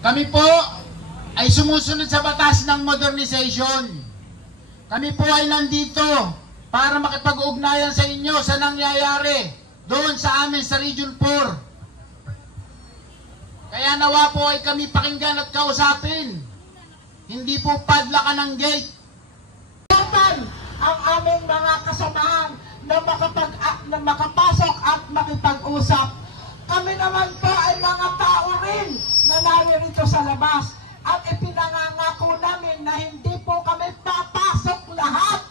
Kami po ay sumusunod sa batas ng modernization. Kami po ay nandito para makipag-ugnayan sa inyo sa nangyayari doon sa amin sa Region 4. Kaya nawa po ay kami pakinggan at kausapin. Hindi po padlakan ng gate. Ang aming mga kasamahan na makapasok at makipag-usap. Kami naman po ay mga tao rin na naririto sa labas at ipinangangako namin na hindi po kami papasok lahat.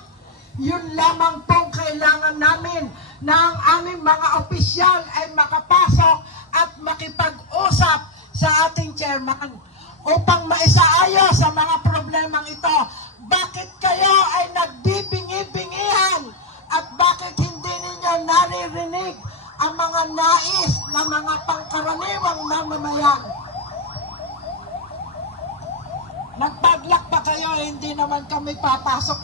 Yun lamang pong kailangan namin na ang aming mga opisyal ay makapasok at makipag-usap sa ating chairman upang maisaayos sa mga problemang ito. Bakit kayo ay nagbibingi-bingihan at bakit hindi ninyo naririnig ang mga nais na mga pangkaraniwang mamamayan? Nagpadlak pa kayo, hindi naman kami papasok.